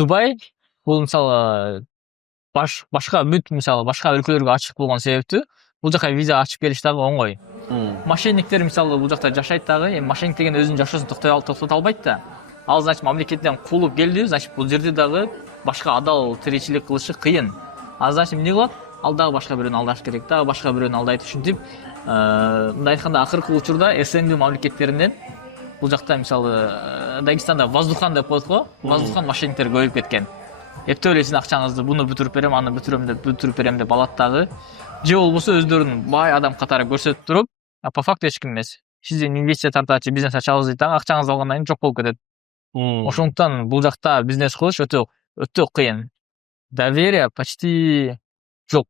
Дубай бул мисалы башка бүт мисалы башка өлкөлөргө ачык болгон себептүү бул жака виза ачып келиш дагы оңой. Мошенниктер мисалы бул жакта жашайт дагы. Мошенник деген өзүнүн жашоосун токтото албайт да. Ал значит мамлекеттен куулуп келди, значит бул жерде дагы башка адал тиричилик кылышы кыйын. А значит эмне кылат? Ал дагы башка бирөөнү алдаш керек, дагы башка бирөөнү алдайт. Ушинтип, мындай айтканда акыркы учурда СНГ мамлекеттеринен бул жакта мисалы Дагестанда воздухан деп коет го, воздухан мошенниктер көбөйүп кеткен. Эптеп эле сиздин акчаңызды буну бүтүрүп берем, аны бүтүрүп берем деп алат дагы. Же болбосо өздөрүн бай адам катары көрсөтүп туруп, по факту эч ким эмес. Сизден инвестиция тартачы, бизнес ачабыз дейт дагы, акчаңызды алгандан кийин жок болуп кетет. Ошондуктан бул жакта бизнес кылыш өтө кыйын. Доверие почти жок.